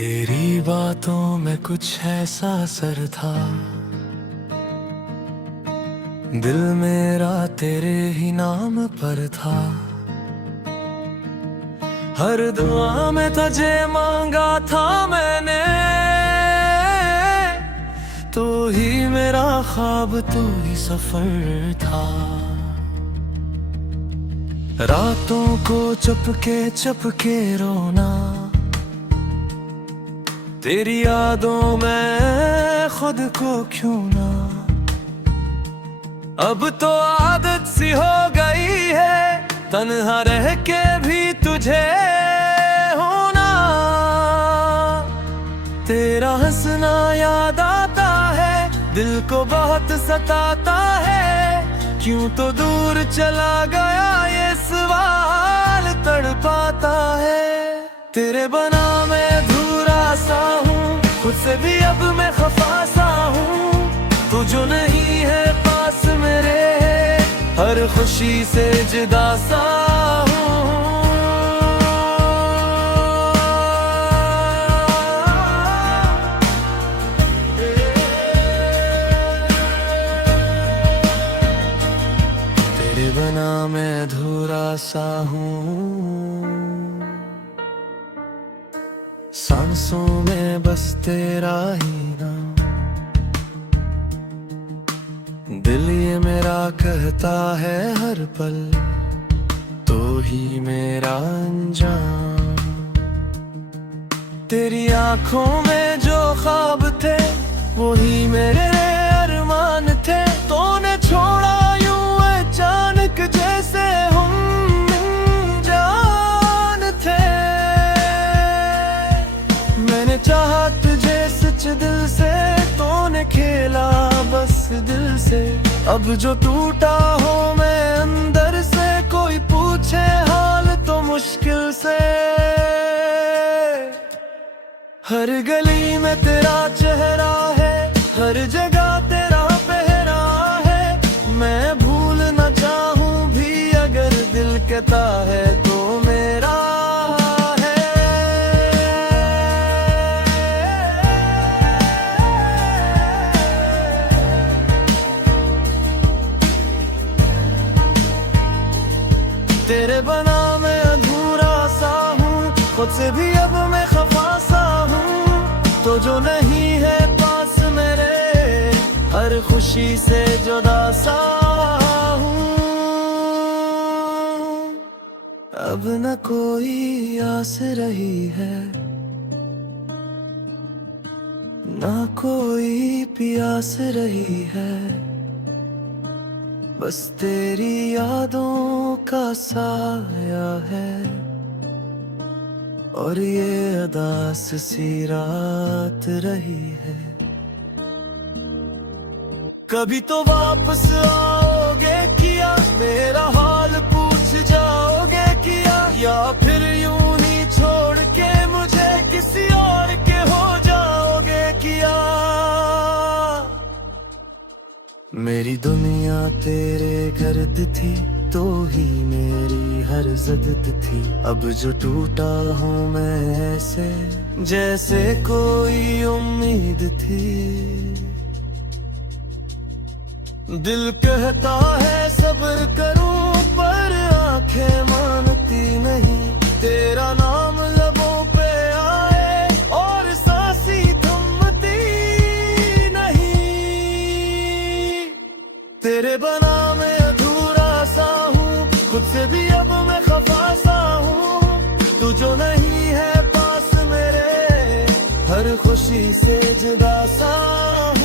तेरी बातों में कुछ ऐसा असर था, दिल मेरा तेरे ही नाम पर था। हर दुआ में तुझे मांगा था मैंने, तू ही मेरा ख्वाब, तू ही सफर था। रातों को चुपके रोना, तेरी यादों में खुद को क्यों ना। अब तो आदत सी हो गई है तन्हा रह के भी तुझे होना। तेरा हंसना याद आता है, दिल को बहुत सताता है। क्यों तो दूर चला गया ये सवाल तड़पाता है। तेरे बना मैं अधूरा सा हूँ, खुद से भी अब मैं खफा सा हूँ। तू जो नहीं है पास मेरे, हर खुशी से जुदा सा हूँ। तेरे बना मैं अधूरा सा हूँ। सांसों में बस तेरा ही नाम, दिल ये मेरा कहता है हर पल, तो ही मेरा अंजाम। तेरी आंखों में जो ख्वाब थे, वो ही मेरे अरमान थे। तूने छोड़ा यूं अचानक, जैसे हम जान थे। मैंने चाहा तुझे सच दिल से, तूने खेला बस दिल से। अब जो टूटा हो मैं अंदर से, कोई पूछे हाल तो मुश्किल से। हर गली में तेरा चेहरा है, हर जगह तेरा पहरा है। मैं भूल न चाहूं भी, अगर दिल कहता है तो मेरा है। तेरे बना मैं अधूरा सा हूँ, खुद से भी अब मैं खफा सा हूँ। तो जो नहीं है पास मेरे, हर खुशी से जुदा सा हूँ। अब न कोई आस रही है, ना कोई प्यास रही है। बस तेरी यादों का साया है, और ये अदास सी रात रही है। कभी तो वापस आओगे किया, मेरा हाल पूछ जाओगे किया। या फिर यूं ही छोड़ के मुझे किसी और के हो जाओगे किया। मेरी दुनिया तेरे गर्द थी, तो ही मेरी हर ज़दत थी। अब जो टूटा हूँ मैं ऐसे, जैसे कोई उम्मीद थी। दिल कहता है सब्र करूं, पर आंखें मानती नहीं। तेरा नाम लबों पे आए और सांसी थमती नहीं। तेरे बना मैं अधूरा सा हूँ, खुद से भी अब मैं खफा सा हूँ। तू जो नहीं है पास मेरे, हर खुशी से जुदा सा हूँ।